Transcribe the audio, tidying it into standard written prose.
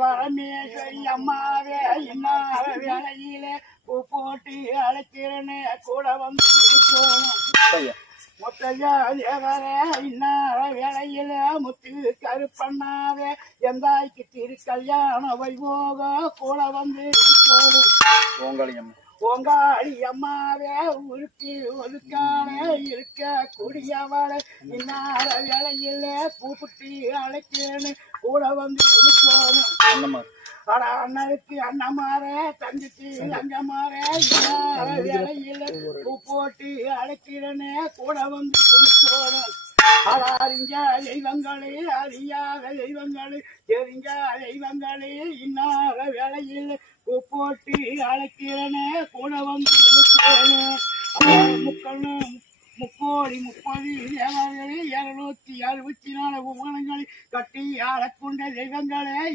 பரமேஸ்வரி அம்மாவே இன்னார வேலையிலே பூ போட்டு அழைக்கிறேன்னு கூட வந்து முத்தையா தேவரே இன்னார வேலையில முத்து கருப்பண்ணாவே எந்தாய்க்கு திரு கல்யாண வைபோக கூட வந்து ஓங்காளி அம்மாவே உருக்கி ஒதுக்கானே இருக்க கூடியவளை இன்னார வேலையில கூப்பிட்டு அழைக்கிறேன்னு கூட வந்து இருக்கணும். அண்ணனுக்கு அண்ணமாரே தங்கிச்சு அங்கமாரே இன்னார வேலையில பூ போட்டு அழைக்கிறேன்னு கூட வந்து இருக்கணும். அறிஞ்ச தெய்வங்களே அறியாத தெய்வங்களே தெரிஞ்ச தெய்வங்களே இன்னார வேலையில் போட்டு அழைக்கிறேனே கூட வந்து முக்கொன்னு 30 தேவர்களே 264 உபகரணங்களை கட்டி ஆளக்கொண்ட தெய்வங்களே